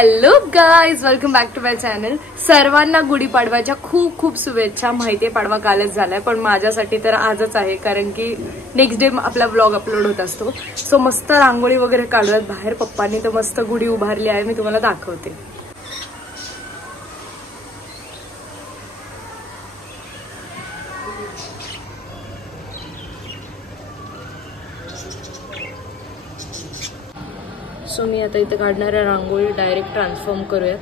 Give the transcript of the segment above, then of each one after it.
Hello guys, welcome back to my channel. सर्वांना गुढीपाडव्याच्या खूप खूप शुभेच्छा. माहितीये पाडवा कालच झालाय, पण माझ्यासाठी तर आजच आहे, कारण की नेक्स्ट डे आपला व्लॉग अपलोड होत असतो. सो मस्त रांगोळी वगैरे काढूयात बाहेर. पप्पांनी तर मस्त गुढी उभारली आहे, मी तुम्हाला दाखवते. सो मी आता इथे काढणाऱ्या रांगोळी डायरेक्ट ट्रान्सफॉर्म करूयात.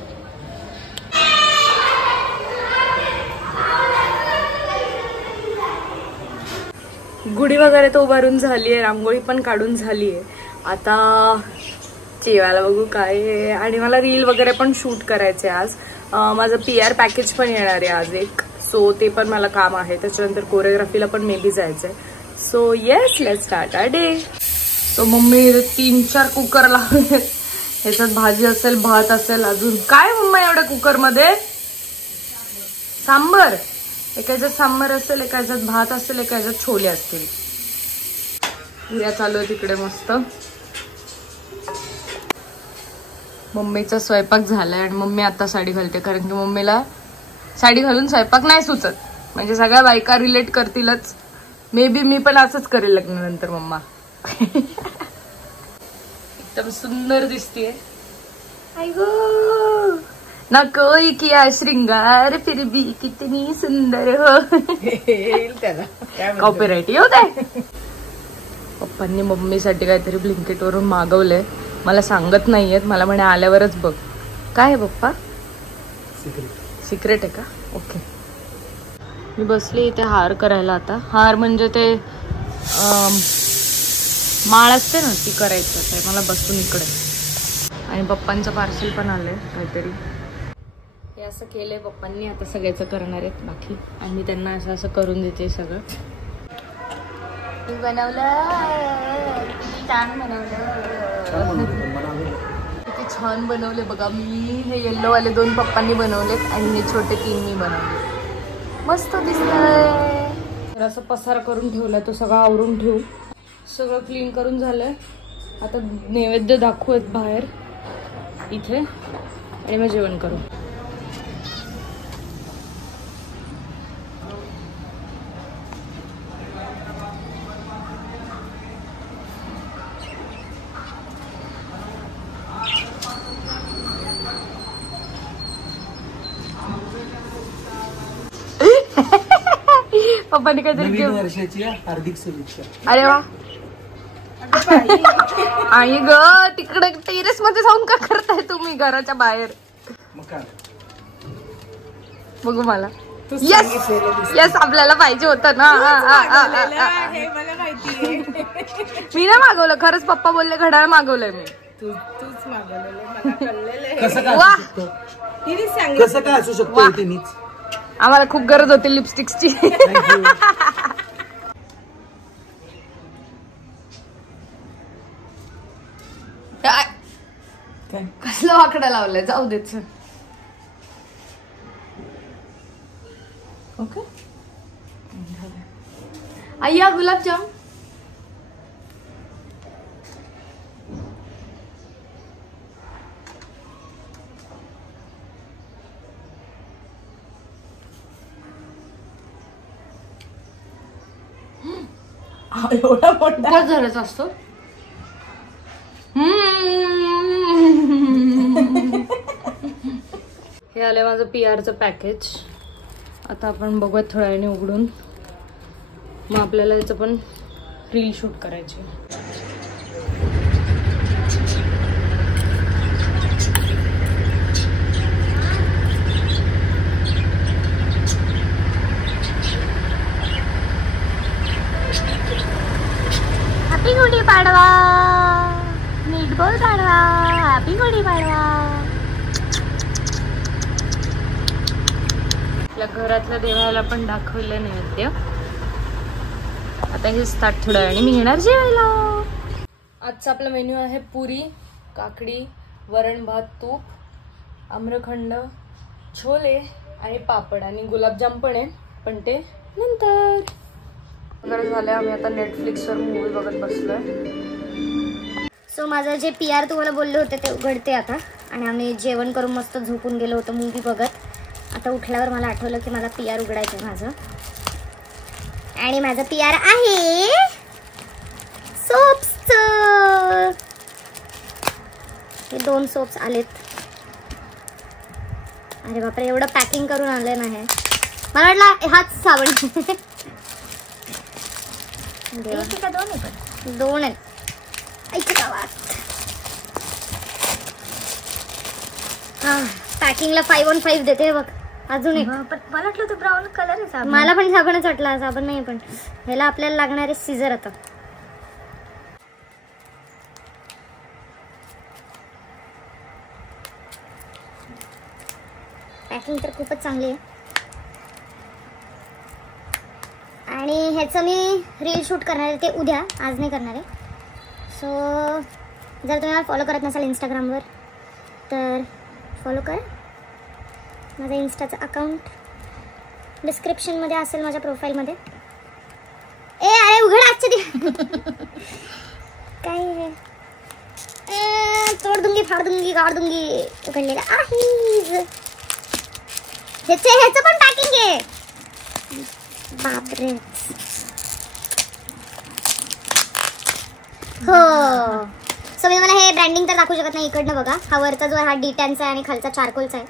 गुढी वगैरे तो उभारून झाली आहे, रांगोळी पण काढून झाली आहे. आता जेवायला बघू काय आहे. आणि मला रील वगैरे पण शूट करायचे आज. माझं PR पॅकेज पण येणार आहे आज एक, सो ते पण मला काम आहे. त्याच्यानंतर कोरिओग्राफीला पण मे बी जायचंय. So yes, let's start our day. तो मम्मी 3-4 कुकर लावले. ह्याच्यात भाजी असेल, भात असेल, अजून काय मम्मा एवढ्या कुकर मध्ये? सांबर. एका ह्याच्यात सांबर असेल, एका ह्याच्यात भात असेल, एका ह्याच्यात छोले असतील. उद्या चालू आहे तिकडे मस्त. मम्मीचा स्वयंपाक झालाय आणि मम्मी आता साडी घालते, कारण की मम्मीला साडी घालून स्वयंपाक नाही सुचत. म्हणजे सगळ्या बायका रिलेट करतीलच. मे बी मी पण असंच करेल लग्नानंतर. मम्मा एकदम सुंदर दिसतीये. आई गो ना कोई किया श्रृंगार फिर भी कितनी सुंदर हो. कॉपीराइट येऊ दे. पप्पांनी मम्मीसाठी काहीतरी ब्लिंकिट वरून मागवलंय. मला सांगत नाहीयेत, मला म्हणे आल्यावरच बघ. काय आहे पप्पा? सिक्रेट आहे का? ओके. मी बसली इथे हार करायला. आता हार म्हणजे ते माळ असते ना, ती करायचं आहे मला बसून इकडे. आणि पप्पांचं पार्सल पण आलंय काहीतरी. हे असं केलंय पप्पांनी. आता सगळ्याचं करणार आहेत बाकी, आणि मी त्यांना असं असं करून देते सगळं. मी बनवलं, किती छान बनवलं, किती छान बनवले बघा. मी हे येल्लो वाले 2 पप्पांनी बनवलेत आणि हे छोटे 3 मी बनवले. मस्त दिसतंय. तर असं पसारा करून ठेवलाय, तो सगळा आवरून ठेवू. सगळं क्लीन करून झालंय. आता नैवेद्य दाखवूयात बाहेर इथे, आणि मग जेवण करू. पप्पांनी काहीतरी वर्षाची हार्दिक शुभेच्छा. अरे वा. आई ग, तिकडे टेरेस मध्ये जाऊन का करताय तुम्ही घराच्या बाहेर? बघू मला. यस यस, आपल्याला पाहिजे होतं ना. मी नाही मागवलं खरंच. पप्पा बोलले घड्याळ मागवलंय मी. तूच मागवलेलं. कसं काय असू शकतं? आम्हाला खूप गरज होती लिपस्टिक्सची. कसलं वाकडं लावलंय, जाऊ देच. ओके. आय्या गुलाबजाम. एवढा मोठा झालाच असतो. हे आलंय माझं PRचं पॅकेज. आता आपण बघूयात थोड्या वेळाने उघडून. मग आपल्याला याचं पण रील शूट करायची. हॅपी गुढी पाडवा. नीट बोल पाडवा. हॅपी गुढी पाडवा. आपल्या घरातल्या देवाला पण दाखवलं नैवेद्य. आता हे स्टार्ट थोड्या वेळाने मी घेणार जेवायला. आजचा आपला मेन्यू आहे पुरी, काकडी, वरण भात, तूप, आम्रखंड, छोले आणि पापड, आणि गुलाबजाम पण आहे, पण ते नंतर. वगैरे झाले. आम्ही आता नेटफ्लिक्सवर मूवी बघत बसलोय. सो माझं जे PR तुम्हाला बोलले होते ते उघडते आता. आणि आम्ही जेवण करून मस्त झोपून गेलो होतो मूवी बघत. आता उठल्यावर मला आठवलं की मला PR उघडायचं आहे माझं. आणि माझं PR आहे सोप्सचं. हे 2 सोप्स आलेत. अरे बापरे, एवढं पॅकिंग करून आले ना हे. मला वाटलं हाच साबण. दोन आहेत. ऐक गावात. पॅकिंगला 5 on 5 देते बघ. अजून एक. मला वाटलं तो ब्राऊन कलर आहे. मला पण साबणच वाटला. साबण नाही, पण ह्याला आपल्याला लागणार आहे सीझर. आता पॅकिंग तर खूपच चांगली आहे. आणि ह्याचं मी रील शूट करणार आहे ते उद्या, आज नाही करणार आहे. सो जर तुम्ही मला फॉलो करत नसाल इंस्टाग्रामवर तर फॉलो करा. माझं इन्स्टाचं अकाउंट डिस्क्रिप्शनमध्ये असेल, माझ्या प्रोफाईलमध्ये. अरे उघड आजच्या काय हे. तोड दूंगी, फाड दूंगी, गाड दूंगी. उघडलेलं आहे. ह्याचं पण पॅकिंग आहे. बापरे. हो. सो मी मला हे ब्रँडिंग तर दाखवू शकत नाही. इकडनं बघा, हा वरचा जो आहे हा D10चा आहे आणि खालचा चारकोलचा आहे.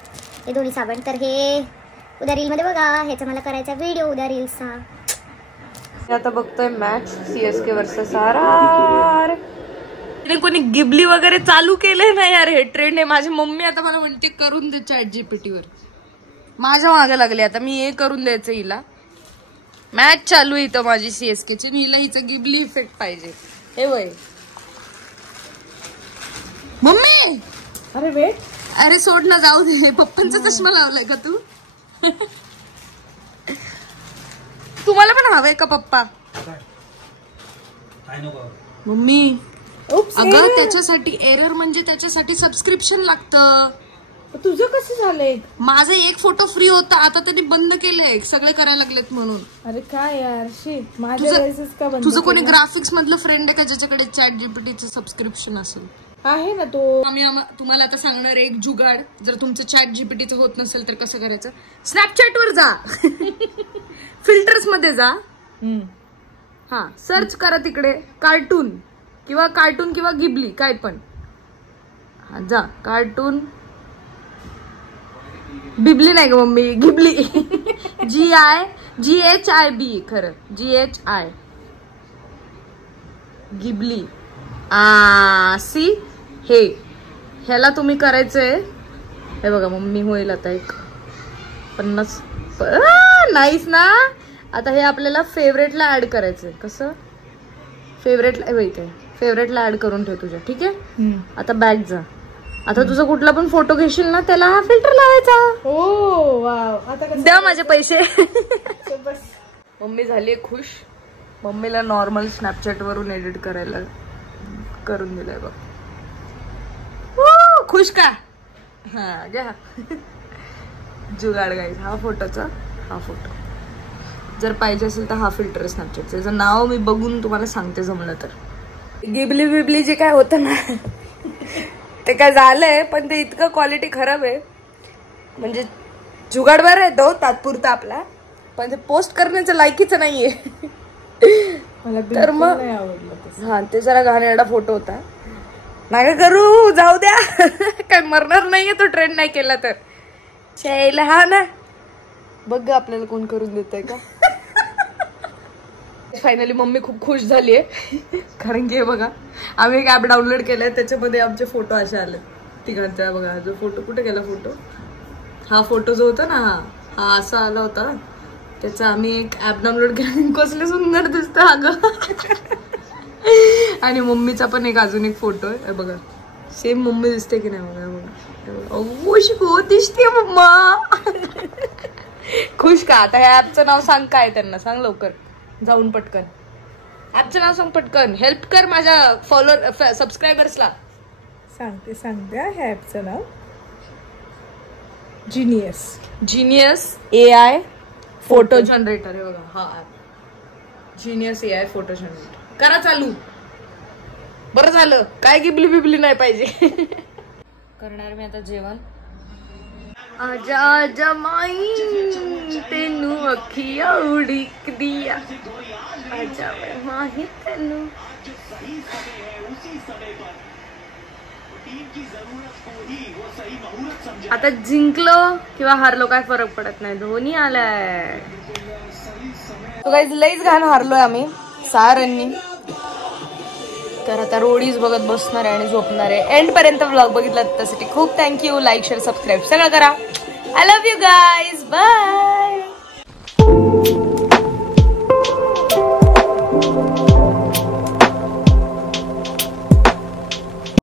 हे दोन्ही साबण. तर हे उद्या रीलमध्ये बघा. ह्याचा मला करायचा व्हिडिओ उद्या रील्सचा. आता बघतोय मॅच CSK वर्सेस RR. कोणी गिबली वगैरे चालू केलंय ना यार. हे ट्रेंड आहे. माझी मम्मी आता मला म्हणते करून दे ChatGPT वर. माझ्या मागे लागले आता. मी हे करून द्यायचं हिला. मॅच चालू आहे इथं माझी CSKची. हिला हिचा गिबली इफेक्ट पाहिजे. हे वय मम्मी. अरे वेट. अरे सोड ना, जाऊ दे. पप्पांचा चष्मा लावलाय का तू? तुम्हाला पण हवंय का पप्पा? मम्मी अगं त्याच्यासाठी एरर म्हणजे त्याच्यासाठी सबस्क्रिप्शन लागतं. तुझं कसं झालंय? माझा एक फोटो फ्री होता, आता त्यांनी बंद केलंय. सगळे करायला लागलेत म्हणून. अरे काय यार, शिट. माझ्या वेळेसच का बंद? तुझं कोणी ग्राफिक्स मधलं फ्रेंड आहे का ज्याच्याकडे ChatGPTचं सबस्क्रिप्शन असेल? आहे ना तो. आम्ही तुम्हाला आता सांगणार एक जुगाड. जर तुमचं ChatGPTचं होत नसेल तर कसं करायचं? स्नॅपचॅट वर जा. फिल्टर्स मध्ये जा. हा, सर्च करा तिकडे कार्टून किंवा गिबली, काय पण. हा, जा कार्टून. बिबली नाही ग मम्मी, गिबली. GHIB खरं. GHI Ghibli. सी हे ह्याला तुम्ही करायचंय. हे बघा मम्मी होईल आता एक 50. नाईस ना. आता हे आपल्याला फेवरेटला ऍड करायचंय. कसं फेवरेटला ऍड करून ठेव तुझ्या. ठीक आहे. आता बॅक जा. आता तुझा कुठला पण फोटो घेशील ना त्याला हा फिल्टर लावायचा. ओ वाव. आता द्या माझे पैसे. मम्मी झाली खुश. मम्मीला नॉर्मल स्नॅपचॅट वरून एडिट करायला करून दिलंय बघ. खुश का? हा घ्या. जुगाड गाईज. हा फोटोचा हा फोटो. जर पाहिजे असेल तर हा फिल्टर स्नॅपचॅटचं. त्याचं नाव मी बघून तुम्हाला सांगते जमलं तर. गिबली बिबली जे काय होतं ना ते काय झालंय, पण ते इतकं क्वालिटी खराब आहे. म्हणजे जुगाड बरं येतो तात्पुरता आपला, पण ते पोस्ट करण्याचं लायकीचं नाहीये. तर मग हा ते जरा घाणेरडा फोटो होता. नागा करू, जाऊ द्या. काय मरणार नाहीये तो ट्रेंड नाही केला तर. शायला हा ना बघ आपल्याला कोण करून देतंय का. फायनली मम्मी खूप खुश झालीये. कारण की बघा आम्ही एक ऍप डाउनलोड केलंय, त्याच्यामध्ये आमचे फोटो असे आले तिघांचा. बघा जो फोटो कुठे गेला फोटो. हा फोटो जो होता ना हा असा आला होता. त्याचा आम्ही एक ऍप डाउनलोड केला. कसले सुंदर दिसतं अगं. आणि मम्मीचा पण एक अजून एक फोटो आहे बघा. सेम मम्मी दिसते की नाही बघा. बघा दिसते मम्मा. खुश का? आता ह्या ऍपचं नाव सांग. काय त्यांना सांग लवकर जाऊन पटकन. ऍपचं नाव सांग पटकन. हेल्प कर माझ्या फॉलोअर सबस्क्रायबर्सला. सांगते ह्या ऍपचं नाव जीनियस AI फोटो जनरेटर. हे बघा हा app genius AI photo generator. करा चालू. बरं झालं काय गिबली बिबली नाही पाहिजे. करणार मी आता जेवण. आजा आजा माई तेनू अखिया उड़ीक दिया आजा माही तेनू. आता जिंकलो किंवा हारलो काय फरक पडत नाही, धोनी आलाय. तो गाईज लईच घाण हारलोय आम्ही 6 रननी. तर आता रोडीज बघत बसणार आहे आणि झोपणार आहे. एंड पर्यंत व्लॉग बघितला त्यासाठी खूप थँक्यू. लाईक शेअर सबस्क्राईब सगळं करा. I love you guys. Bye.